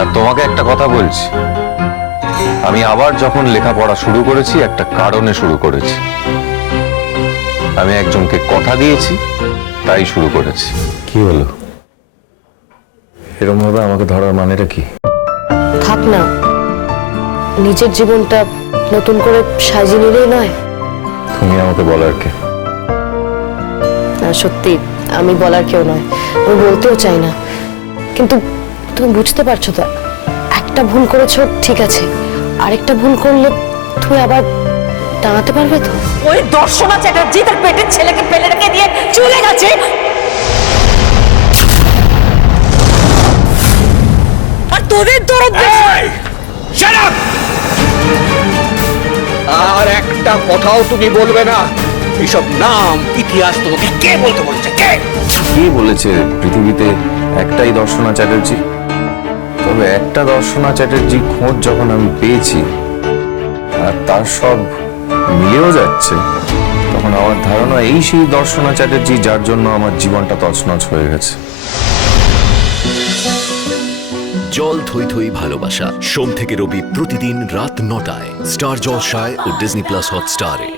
আর তোমাকে একটা কথা বলছি, আমি আবার যখন লেখাপড়া শুরু করেছি একটা কারণে শুরু করেছি। আমি একজনকে কথা দিয়েছি, তাই শুরু করেছি। কি হলো, এরকম ভাবে আমাকে ধরার মানেটা কি? থাক না, নিজের জীবনটা নতুন করে সাজিয়ে নিলেই নয়? তুমি আমাকে বলার কে? না, সত্যি আমি বলার কেউ নয়, আমি বলতেও চাই না, কিন্তু তুমি বুঝতে পারছো তো, একটা ভুল করেছো ঠিক আছে, আরেকটা ভুল করলে তুমি আবার দাঁড়াতে পারবে তো? ওই দর্শনা চ্যাটার্জি তার পেটের ছেলেকে ফেলে রেখে দিয়ে চলে গেছে, আর তোদের দরদ আর একটা কথাও তুমি বলবে না। এসব নাম ইতিহাস তোমাকে কে বলতে বলছে? কে বলেছে পৃথিবীতে একটাই দর্শনা চ্যাটার্জি? তবে একটা দর্শনা চ্যাটার্জি খোঁজ যখন আমি পেয়েছি আর তার সব মিলেও যাচ্ছে, তখন আমার ধারণা এই সেই দর্শনা চ্যাটার্জি যার জন্য আমার জীবনটা তছনছ হয়ে গেছে। জল থই থই ভালোবাসা, সোম থেকে রবি প্রতিদিন রাত ৯টায় স্টার জলসায় ও ডিজনি প্লাস হটস্টারে।